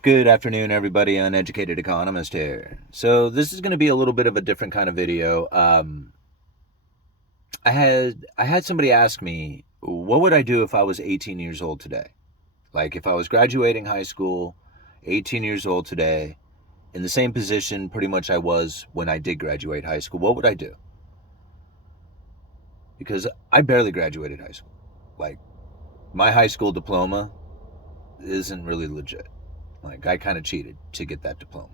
Good afternoon, everybody. Uneducated Economist here. So this is going to be a little bit of a different kind of video. I had somebody ask me, what would I do if I was 18 years old today? Like if I was graduating high school, 18 years old today, in the same position pretty much I was when I did graduate high school, what would I do? Because I barely graduated high school. Like my high school diploma isn't really legit. Like I kind of cheated to get that diploma.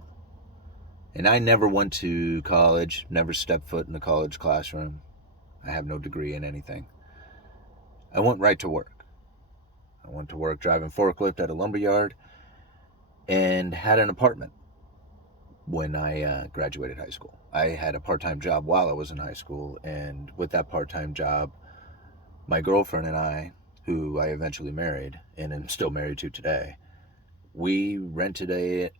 And I never went to college, never stepped foot in a college classroom. I have no degree in anything. I went right to work. I went to work driving forklift at a lumber yard and had an apartment when I graduated high school. I had a part time job while I was in high school, and with that part time job, my girlfriend and I, who I eventually married and am still married to today, we rented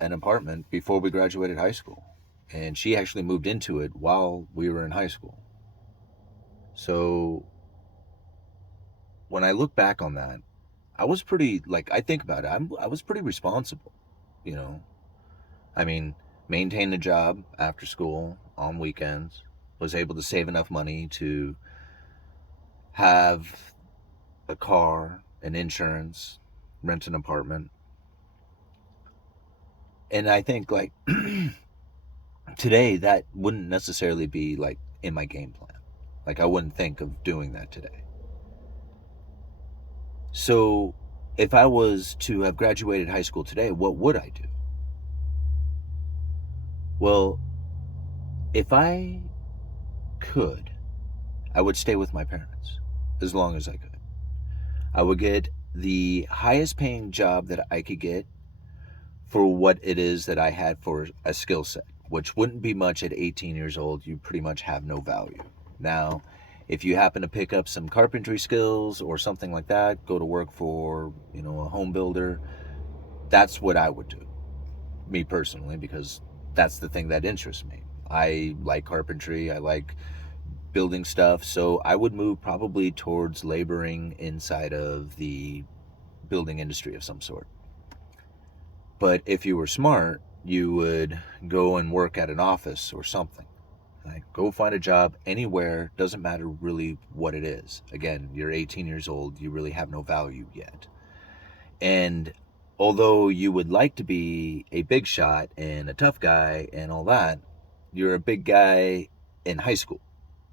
an apartment before we graduated high school. And she actually moved into it while we were in high school. So when I look back on that, I was pretty, like, I think about it, I was pretty responsible, you know. I mean, maintained a job after school on weekends, was able to save enough money to have a car, an insurance, rent an apartment. And I think, like, today, that wouldn't necessarily be, like, in my game plan. Like, I wouldn't think of doing that today. So, if I was to have graduated high school today, what would I do? Well, if I could, I would stay with my parents as long as I could. I would get the highest paying job that I could get for what it is that I had for a skill set, which wouldn't be much at 18 years old. You pretty much have no value. Now, if you happen to pick up some carpentry skills or something like that, go to work for, a home builder, that's what I would do, me personally, because that's the thing that interests me. I like carpentry, I like building stuff, so I would move probably towards laboring inside of the building industry of some sort. But if you were smart, you would go and work at an office or something. Like, go find a job anywhere, doesn't matter really what it is. Again, you're 18 years old, you really have no value yet. And although you would like to be a big shot and a tough guy and all that, you're a big guy in high school.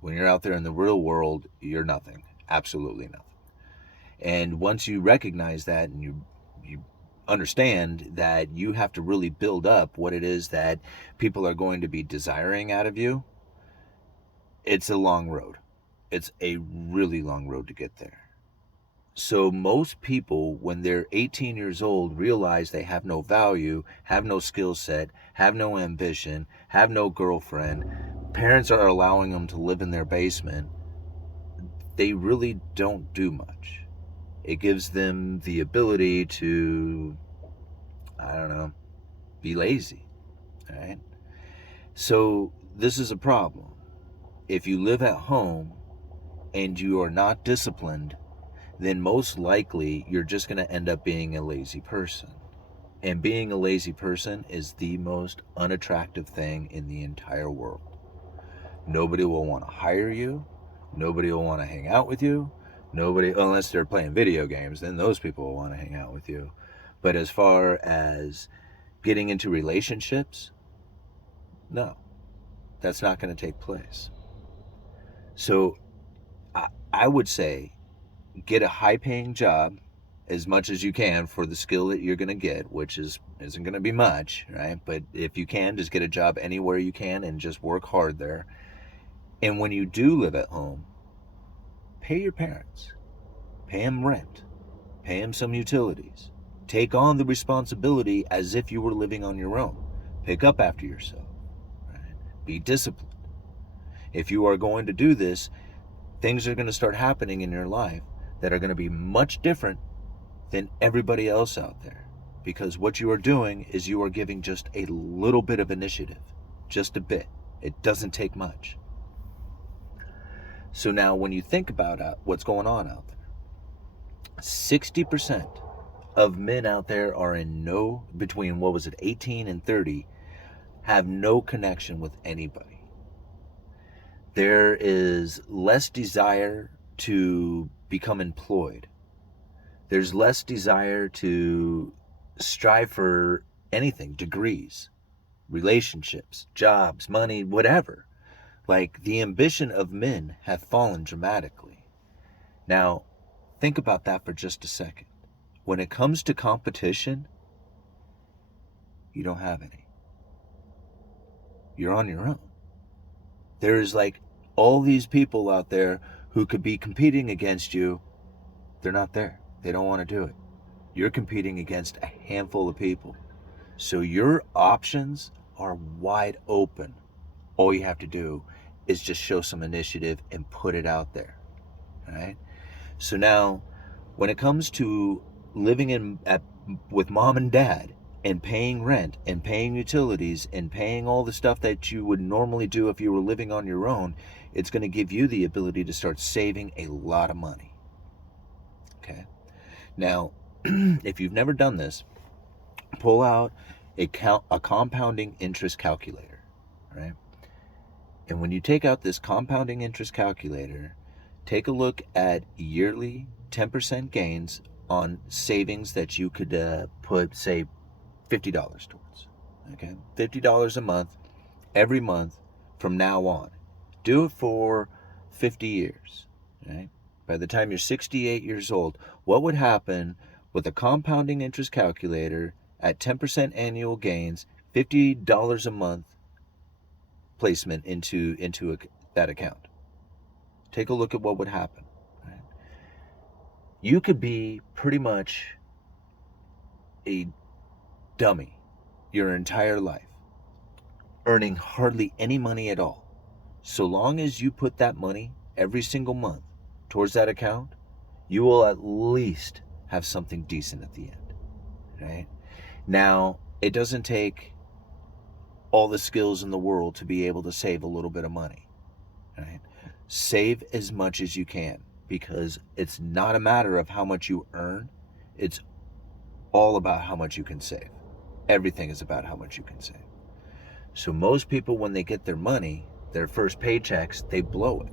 When you're out there in the real world, you're nothing. Absolutely nothing. And once you recognize that and you understand that you have to really build up what it is that people are going to be desiring out of you, it's a long road. It's a really long road to get there. So most people, when they're 18 years old, realize they have no value, have no skill set, have no ambition, have no girlfriend. Parents are allowing them to live in their basement. They really don't do much. It gives them the ability to, I don't know, be lazy. All right. So this is a problem. If you live at home and you are not disciplined, then most likely you're just going to end up being a lazy person. And being a lazy person is the most unattractive thing in the entire world. Nobody will want to hire you. Nobody will want to hang out with you. Nobody, unless they're playing video games, then those people will want to hang out with you. But as far as getting into relationships, no, that's not going to take place. So I would say get a high paying job as much as you can for the skill that you're going to get, which isn't going to be much, right? But if you can, just get a job anywhere you can and just work hard there. And when you do live at home, pay your parents, pay them rent, pay them some utilities. Take on the responsibility as if you were living on your own. Pick up after yourself, right? Be disciplined. If you are going to do this, things are going to start happening in your life that are going to be much different than everybody else out there. Because what you are doing is you are giving just a little bit of initiative, just a bit. It doesn't take much. So now when you think about what's going on out there, 60% of men out there are between, what was it, 18 and 30, have no connection with anybody. There is less desire to become employed. There's less desire to strive for anything, degrees, relationships, jobs, money, whatever. Like, the ambition of men have fallen dramatically. Now, think about that for just a second. When it comes to competition, you don't have any. You're on your own. There's like all these people out there who could be competing against you. They're not there. They don't want to do it. You're competing against a handful of people. So your options are wide open. All you have to do is just show some initiative and put it out there. All right? So now, when it comes to living with mom and dad and paying rent and paying utilities and paying all the stuff that you would normally do if you were living on your own, it's going to give you the ability to start saving a lot of money. Okay? Now, if you've never done this, pull out a compounding interest calculator, right? And when you take out this compounding interest calculator, take a look at yearly 10% gains on savings that you could put, say, $50 towards. Okay? $50 a month, every month from now on. Do it for 50 years. Right? By the time you're 68 years old, what would happen with a compounding interest calculator at 10% annual gains, $50 a month placement into that account? Take a look at what would happen. Right? You could be pretty much a dummy your entire life, earning hardly any money at all. So long as you put that money every single month towards that account, you will at least have something decent at the end. Right? Now, it doesn't take all the skills in the world to be able to save a little bit of money. Right? Save as much as you can, because it's not a matter of how much you earn. It's all about how much you can save. Everything is about how much you can save. So most people, when they get their money, their first paychecks, they blow it.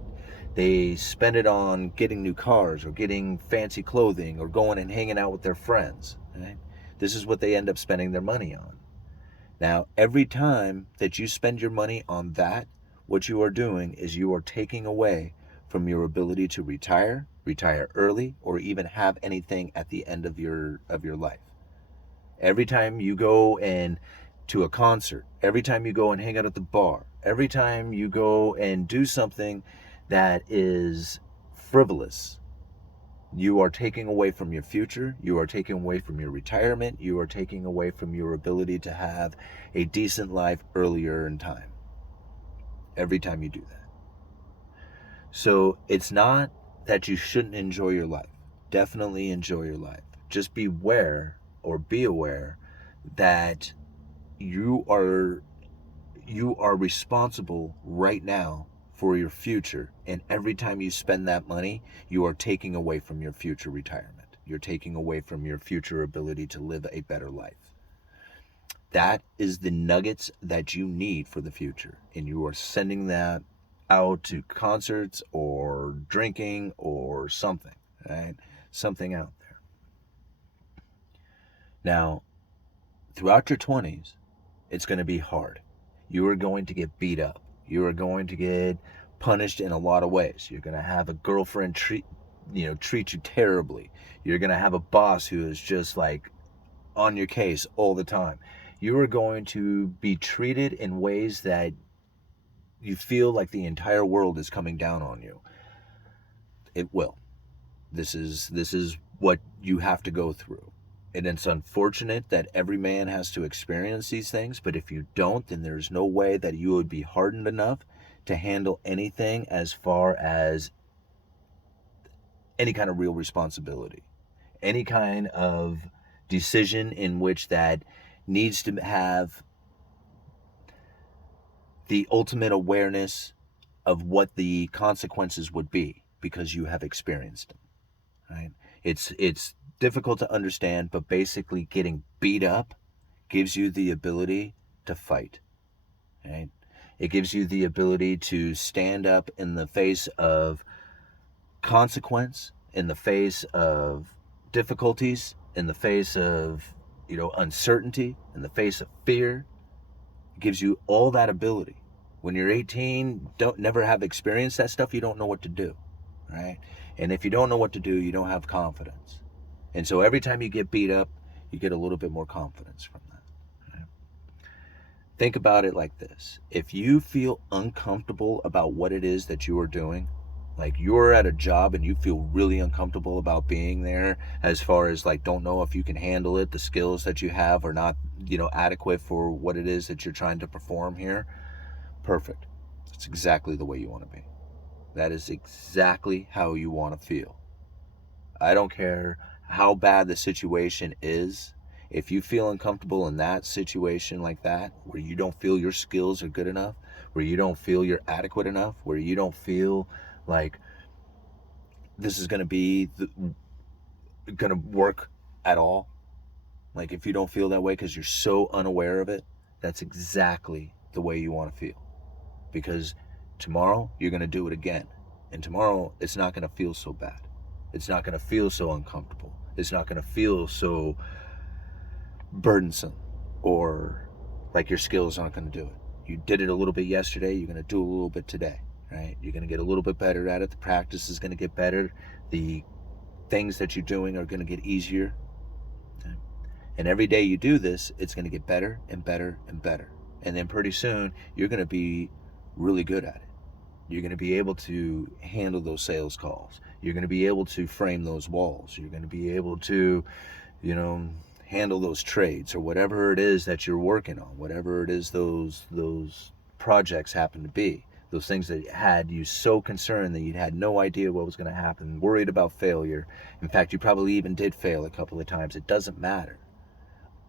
They spend it on getting new cars or getting fancy clothing or going and hanging out with their friends. Right? This is what they end up spending their money on. Now, every time that you spend your money on that, what you are doing is you are taking away from your ability to retire early, or even have anything at the end of your life. Every time you go and to a concert, every time you go and hang out at the bar, every time you go and do something that is frivolous, you are taking away from your future, you are taking away from your retirement, you are taking away from your ability to have a decent life earlier in time. Every time you do that. So it's not that you shouldn't enjoy your life. Definitely enjoy your life. Just be aware that you are responsible right now for your future, and every time you spend that money, you are taking away from your future retirement. You're taking away from your future ability to live a better life. That is the nuggets that you need for the future, and you are sending that out to concerts or drinking or something, right? Something out there. Now, throughout your 20s, it's going to be hard. You are going to get beat up. You are going to get punished in a lot of ways. You're going to have a girlfriend treat you terribly. You're going to have a boss who is just like on your case all the time. You are going to be treated in ways that you feel like the entire world is coming down on you. It will. This is what you have to go through. And it's unfortunate that every man has to experience these things, but if you don't, then there's no way that you would be hardened enough to handle anything as far as any kind of real responsibility, any kind of decision in which that needs to have the ultimate awareness of what the consequences would be, because you have experienced them. Right? It's difficult to understand, but basically getting beat up gives you the ability to fight, right? It gives you the ability to stand up in the face of consequence, in the face of difficulties, in the face of, uncertainty, in the face of fear. It gives you all that ability. When you're 18, don't never have experienced that stuff, you don't know what to do, right? And if you don't know what to do, you don't have confidence. And so every time you get beat up, you get a little bit more confidence from that. Right? Think about it like this. If you feel uncomfortable about what it is that you are doing, like you're at a job and you feel really uncomfortable about being there, as far as like don't know if you can handle it, the skills that you have are not, adequate for what it is that you're trying to perform here, perfect. It's exactly the way you want to be. That is exactly how you want to feel. I don't care how bad the situation is. If you feel uncomfortable in that situation like that, where you don't feel your skills are good enough, where you don't feel you're adequate enough, where you don't feel like this is going to be going to work at all, like if you don't feel that way because you're so unaware of it, that's exactly the way you want to feel. Because tomorrow you're going to do it again. And tomorrow it's not going to feel so bad. It's not going to feel so uncomfortable. It's not going to feel so burdensome or like your skills aren't going to do it. You did it a little bit yesterday, you're going to do a little bit today, right? You're going to get a little bit better at it. The practice is going to get better. The things that you're doing are going to get easier. Okay? And every day you do this, it's going to get better and better and better. And then pretty soon, you're going to be really good at it. You're going to be able to handle those sales calls. You're going to be able to frame those walls. You're going to be able to, handle those trades or whatever it is that you're working on, whatever it is those projects happen to be. Those things that had you so concerned that you had no idea what was going to happen, worried about failure. In fact, you probably even did fail a couple of times. It doesn't matter.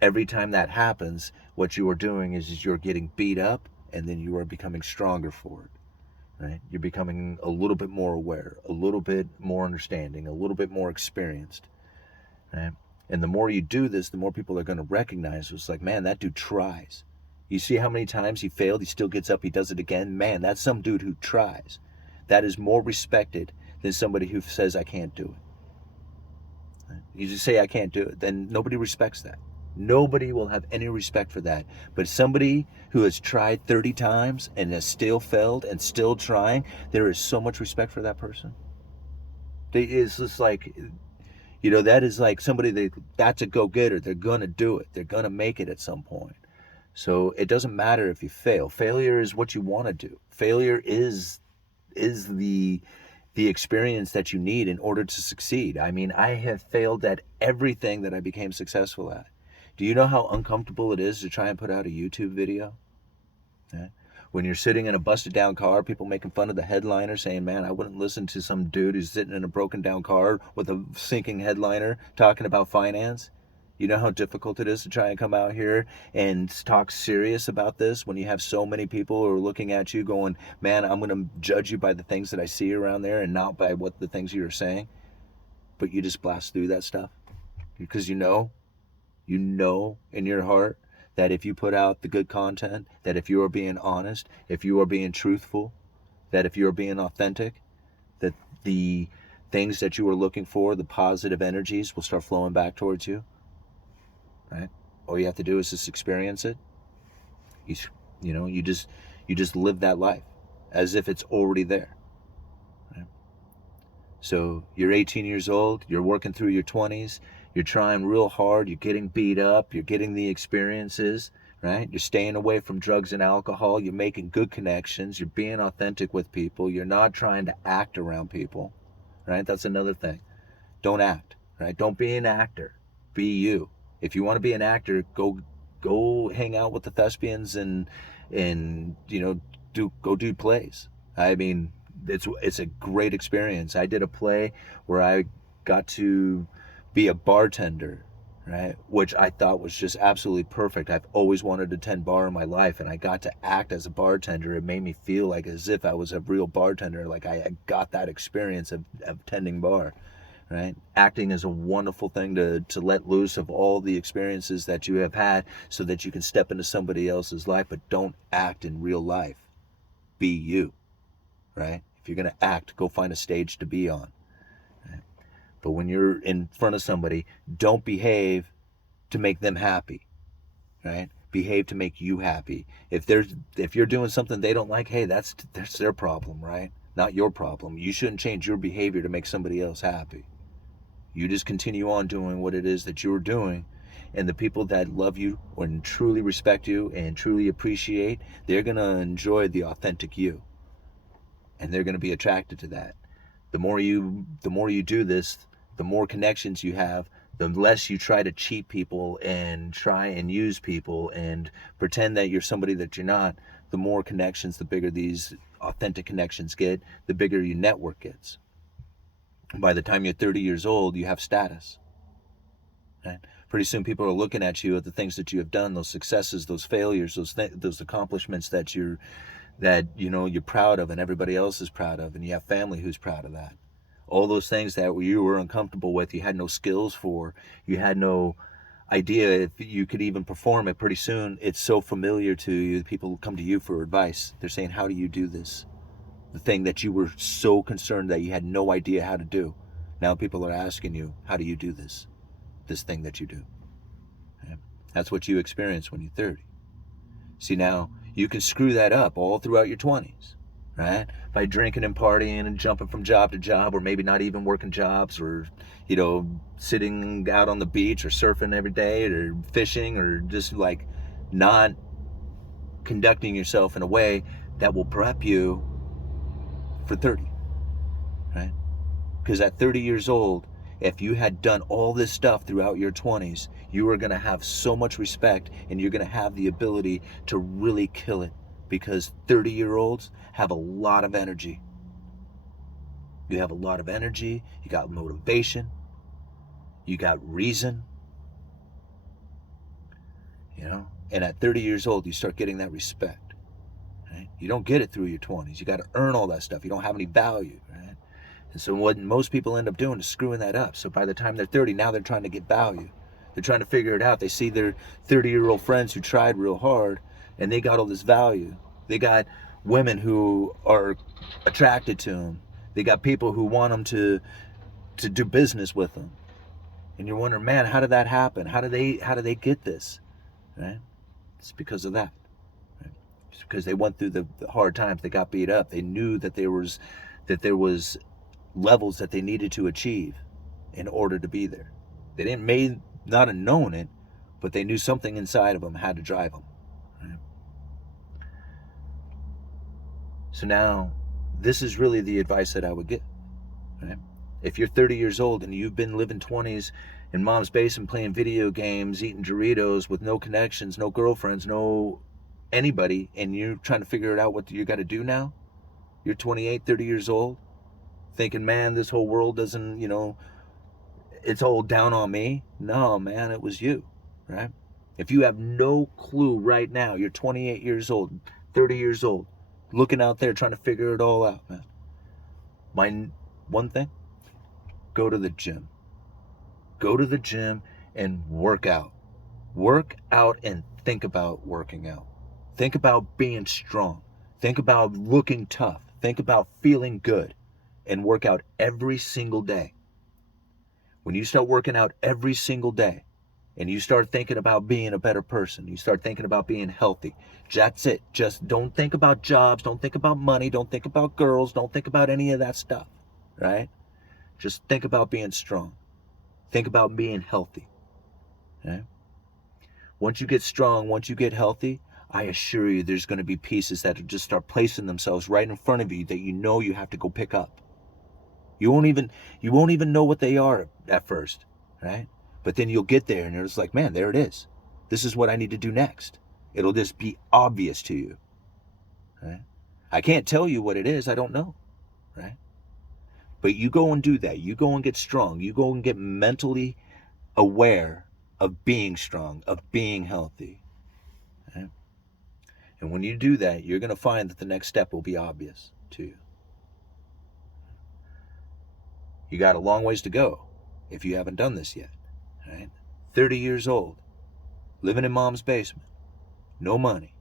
Every time that happens, what you are doing is you're getting beat up and then you are becoming stronger for it. Right? You're becoming a little bit more aware, a little bit more understanding, a little bit more experienced. Right? And the more you do this, the more people are going to recognize it's like, man, that dude tries. You see how many times he failed, he still gets up, he does it again. Man, that's some dude who tries. That is more respected than somebody who says, I can't do it. Right? You just say, I can't do it, then nobody respects that. Nobody will have any respect for that. But somebody who has tried 30 times and has still failed and still trying, there is so much respect for that person. It's just like, that is like somebody that's a go-getter. They're going to do it. They're going to make it at some point. So it doesn't matter if you fail. Failure is what you want to do. Failure is the experience that you need in order to succeed. I mean, I have failed at everything that I became successful at. Do you know how uncomfortable it is to try and put out a YouTube video? Okay? When you're sitting in a busted down car, people making fun of the headliner saying, man, I wouldn't listen to some dude who's sitting in a broken down car with a sinking headliner talking about finance. You know how difficult it is to try and come out here and talk serious about this when you have so many people who are looking at you going, man, I'm going to judge you by the things that I see around there and not by what the things you're saying. But you just blast through that stuff because you know in your heart that if you put out the good content, that if you are being honest, if you are being truthful, that if you are being authentic, that the things that you are looking for, the positive energies, will start flowing back towards you. Right? All you have to do is just experience it. You just live that life as if it's already there. Right? So you're 18 years old, you're working through your 20s, you're trying real hard, you're getting beat up, you're getting the experiences, right? You're staying away from drugs and alcohol, you're making good connections, you're being authentic with people, you're not trying to act around people, right? That's another thing. Don't act, right? Don't be an actor. Be you. If you want to be an actor, go hang out with the thespians and do plays. I mean, it's a great experience. I did a play where I got to be a bartender, right? Which I thought was just absolutely perfect. I've always wanted to tend bar in my life, and I got to act as a bartender. It made me feel like as if I was a real bartender, like I got that experience of tending bar, right? Acting is a wonderful thing to let loose of all the experiences that you have had so that you can step into somebody else's life, but don't act in real life. Be you, right? If you're going to act, go find a stage to be on. Right? But when you're in front of somebody, don't behave to make them happy, right? Behave to make you happy. If you're doing something they don't like, hey, that's their problem, right? Not your problem. You shouldn't change your behavior to make somebody else happy. You just continue on doing what it is that you're doing, and the people that love you and truly respect you and truly appreciate, they're going to enjoy the authentic you, and they're going to be attracted to that. The more you do this, the more connections you have, the less you try to cheat people and try and use people and pretend that you're somebody that you're not. The more connections, the bigger these authentic connections get, the bigger your network gets. By the time you're 30 years old, you have status. Right? Pretty soon people are looking at you at the things that you have done, those successes, those failures, those accomplishments that you're proud of and everybody else is proud of, and you have family who's proud of that. All those things that you were uncomfortable with, you had no skills for, you had no idea if you could even perform it. Pretty soon it's so familiar to you, people come to you for advice. They're saying, how do you do this? The thing that you were so concerned that you had no idea how to do. Now people are asking you, how do you do this thing that you do? Okay? That's what you experience when you're 30. See, now you can screw that up all throughout your 20s, right? By drinking and partying and jumping from job to job, or maybe not even working jobs, or, sitting out on the beach or surfing every day or fishing, or just like not conducting yourself in a way that will prep you for 30, right? Because at 30 years old, if you had done all this stuff throughout your 20s, you are going to have so much respect, and you're going to have the ability to really kill it, because 30-year-olds have a lot of energy. You have a lot of energy, you got motivation, you got reason, and at 30 years old, you start getting that respect. Right? You don't get it through your 20s. You got to earn all that stuff. You don't have any value, right? And so what most people end up doing is screwing that up. So by the time they're 30, now they're trying to get value. They're trying to figure it out. They see their 30-year-old friends who tried real hard, and they got all this value. They got women who are attracted to them. They got people who want them to do business with them. And you're wondering, man, how did that happen? How do they get this? Right? It's because of that. Right? It's because they went through the hard times. They got beat up. They knew that there was levels that they needed to achieve in order to be there. They may not have known it, but they knew something inside of them had to drive them. Right? So now, this is really the advice that I would give. Right? If you're 30 years old and you've been living 20s in mom's basement playing video games, eating Doritos with no connections, no girlfriends, no anybody, and you're trying to figure it out what you got to do now, you're 28, 30 years old, thinking, man, this whole world doesn't, it's all down on me. No, man, it was you, right? If you have no clue right now, you're 28 years old, 30 years old, looking out there trying to figure it all out, man. My one thing, go to the gym. Go to the gym and work out. Work out and think about working out. Think about being strong. Think about looking tough. Think about feeling good, and work out every single day. When you start working out every single day and you start thinking about being a better person, you start thinking about being healthy, that's it. Just don't think about jobs, don't think about money, don't think about girls, don't think about any of that stuff, right? Just think about being strong. Think about being healthy. Okay? Once you get strong, once you get healthy, I assure you there's going to be pieces that will just start placing themselves right in front of you that you have to go pick up. You won't even know what they are at first, right? But then you'll get there and you're just like, man, there it is. This is what I need to do next. It'll just be obvious to you, right? I can't tell you what it is. I don't know, right? But you go and do that. You go and get strong. You go and get mentally aware of being strong, of being healthy. Right? And when you do that, you're going to find that the next step will be obvious to you. You got a long ways to go if you haven't done this yet, right? 30 years old, living in mom's basement, no money,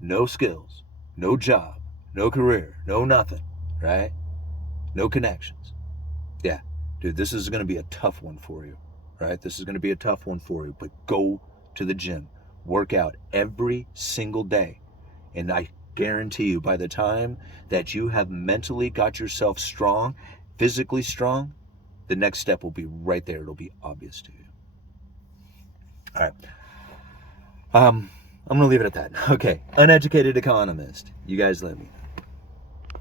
no skills, no job, no career, no nothing, right? No connections. Yeah, dude, this is going to be a tough one for you, right? This is going to be a tough one for you, but go to the gym, work out every single day. And I guarantee you, by the time that you have mentally got yourself strong, physically strong, the next step will be right there. It'll be obvious to you. All right. I'm going to leave it at that. Okay. Uneducated Economist. You guys let me know.